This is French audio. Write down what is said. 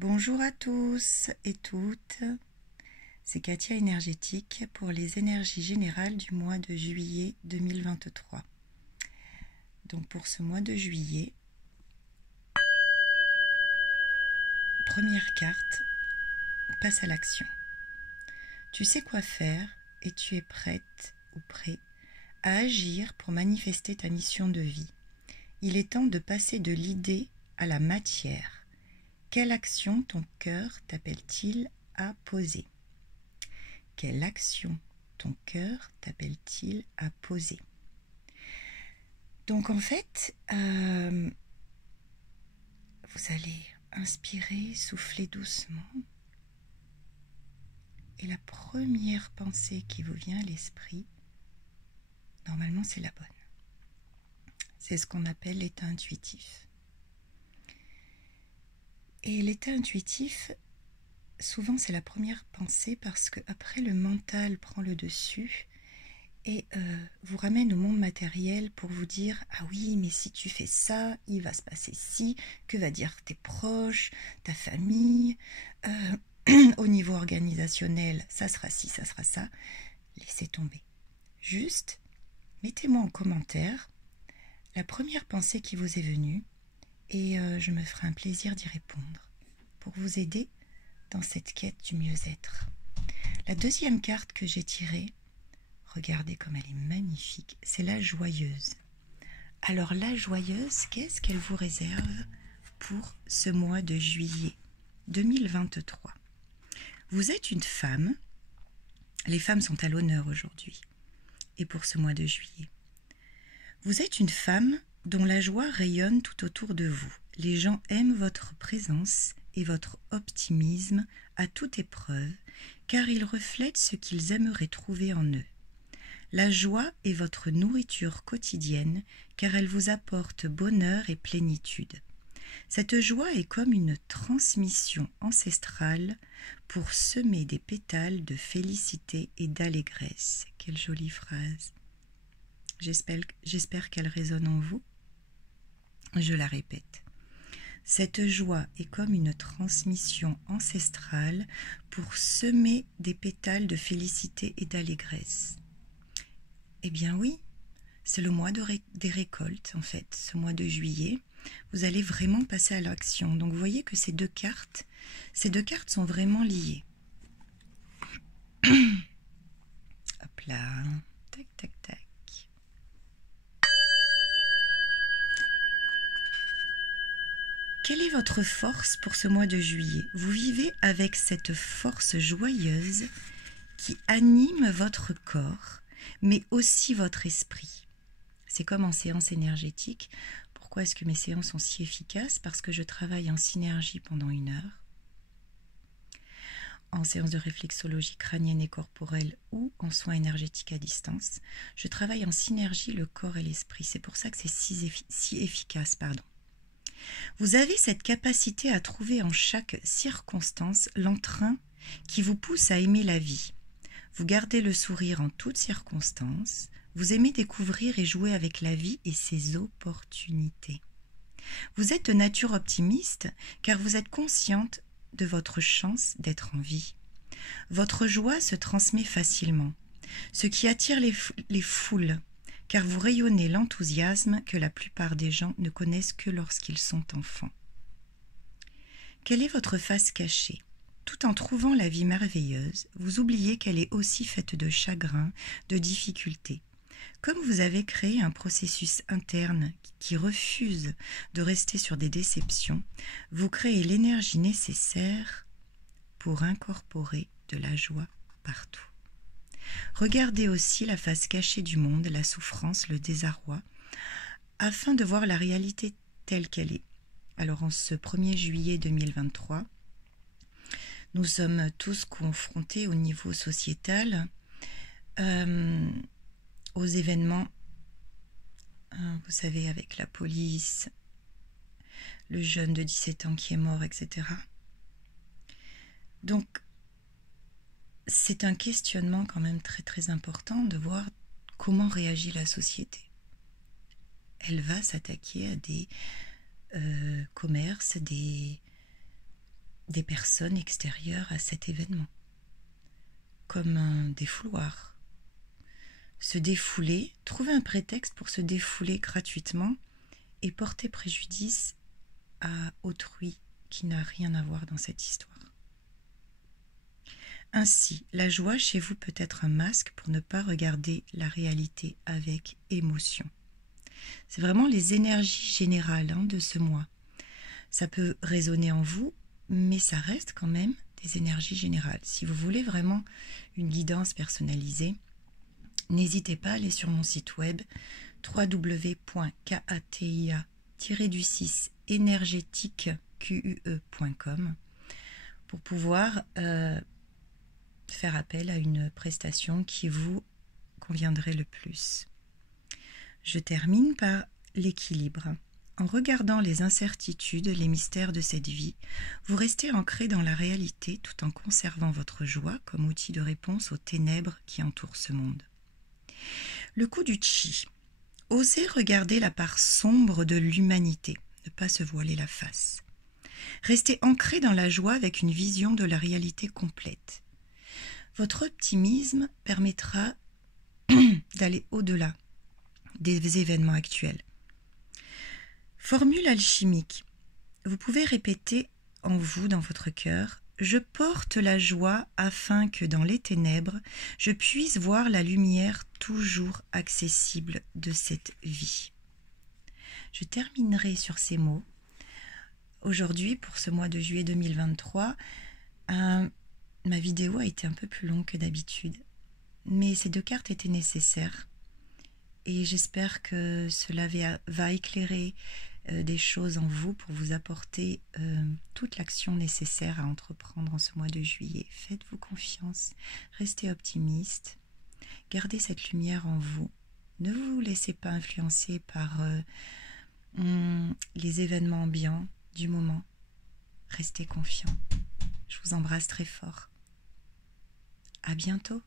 Bonjour à tous et toutes, c'est Katia Énergétique pour les énergies générales du mois de juillet 2023. Donc pour ce mois de juillet, première carte, passe à l'action. Tu sais quoi faire et tu es prête ou prêt à agir pour manifester ta mission de vie. Il est temps de passer de l'idée à la matière. Quelle action ton cœur t'appelle-t-il à poser? Quelle action ton cœur t'appelle-t-il à poser? Donc en fait, vous allez inspirer, souffler doucement. Et la première pensée qui vous vient à l'esprit, normalement c'est la bonne. C'est ce qu'on appelle l'état intuitif. Et l'état intuitif, souvent c'est la première pensée parce qu'après le mental prend le dessus et vous ramène au monde matériel pour vous dire « Ah oui, mais si tu fais ça, il va se passer ci, que va dire tes proches, ta famille, au niveau organisationnel, ça sera ci, ça sera ça. » Laissez tomber. Juste, mettez-moi en commentaire la première pensée qui vous est venue et je me ferai un plaisir d'y répondre pour vous aider dans cette quête du mieux-être. La deuxième carte que j'ai tirée, regardez comme elle est magnifique, c'est la joyeuse. Alors la joyeuse, qu'est-ce qu'elle vous réserve pour ce mois de juillet 2023? Vous êtes une femme, les femmes sont à l'honneur aujourd'hui et pour ce mois de juillet. Vous êtes une femme dont la joie rayonne tout autour de vous. Les gens aiment votre présence et votre optimisme à toute épreuve, car il reflète ce qu'ils aimeraient trouver en eux. La joie est votre nourriture quotidienne, car elle vous apporte bonheur et plénitude. Cette joie est comme une transmission ancestrale pour semer des pétales de félicité et d'allégresse. Quelle jolie phrase! J'espère qu'elle résonne en vous. Je la répète. Cette joie est comme une transmission ancestrale pour semer des pétales de félicité et d'allégresse. Eh bien oui, c'est le mois des récoltes en fait, ce mois de juillet. Vous allez vraiment passer à l'action. Donc vous voyez que ces deux cartes sont vraiment liées. Hop là, tac, tac, tac. Quelle est votre force pour ce mois de juillet? Vous vivez avec cette force joyeuse qui anime votre corps, mais aussi votre esprit. C'est comme en séance énergétique. Pourquoi est-ce que mes séances sont si efficaces? Parce que je travaille en synergie pendant 1 heure. En séance de réflexologie crânienne et corporelle ou en soins énergétiques à distance, je travaille en synergie le corps et l'esprit. C'est pour ça que c'est si efficace. Vous avez cette capacité à trouver en chaque circonstance l'entrain qui vous pousse à aimer la vie. Vous gardez le sourire en toutes circonstances. Vous aimez découvrir et jouer avec la vie et ses opportunités. Vous êtes de nature optimiste car vous êtes consciente de votre chance d'être en vie. Votre joie se transmet facilement, ce qui attire les foules, car vous rayonnez l'enthousiasme que la plupart des gens ne connaissent que lorsqu'ils sont enfants. Quelle est votre face cachée? Tout en trouvant la vie merveilleuse, vous oubliez qu'elle est aussi faite de chagrin, de difficultés. Comme vous avez créé un processus interne qui refuse de rester sur des déceptions, vous créez l'énergie nécessaire pour incorporer de la joie partout. Regardez aussi la face cachée du monde, la souffrance, le désarroi, afin de voir la réalité telle qu'elle est. Alors en ce 1er juillet 2023, nous sommes tous confrontés au niveau sociétal aux événements, vous savez, avec la police, le jeune de 17 ans qui est mort, etc. Donc, c'est un questionnement quand même très très important de voir comment réagit la société. Elle va s'attaquer à des commerces, des des personnes extérieures à cet événement, comme un défouloir. Se défouler, trouver un prétexte pour se défouler gratuitement et porter préjudice à autrui qui n'a rien à voir dans cette histoire. Ainsi, la joie chez vous peut être un masque pour ne pas regarder la réalité avec émotion. C'est vraiment les énergies générales de ce mois. Ça peut résonner en vous, mais ça reste quand même des énergies générales. Si vous voulez vraiment une guidance personnalisée, n'hésitez pas à aller sur mon site web www.katia-énergétique.com pour pouvoir faire appel à une prestation qui vous conviendrait le plus. Je termine par l'équilibre. En regardant les incertitudes, les mystères de cette vie, vous restez ancré dans la réalité tout en conservant votre joie comme outil de réponse aux ténèbres qui entourent ce monde. Le coup du chi. Osez regarder la part sombre de l'humanité, ne pas se voiler la face. Restez ancré dans la joie avec une vision de la réalité complète. Votre optimisme permettra d'aller au-delà des événements actuels. Formule alchimique. Vous pouvez répéter en vous, dans votre cœur, « Je porte la joie afin que dans les ténèbres, je puisse voir la lumière toujours accessible de cette vie. » Je terminerai sur ces mots. Aujourd'hui, pour ce mois de juillet 2023, ma vidéo a été un peu plus longue que d'habitude, mais ces 2 cartes étaient nécessaires. Et j'espère que cela va éclairer des choses en vous pour vous apporter toute l'action nécessaire à entreprendre en ce mois de juillet. Faites-vous confiance, restez optimiste, gardez cette lumière en vous. Ne vous laissez pas influencer par les événements ambiants du moment. Restez confiant. Je vous embrasse très fort. À bientôt.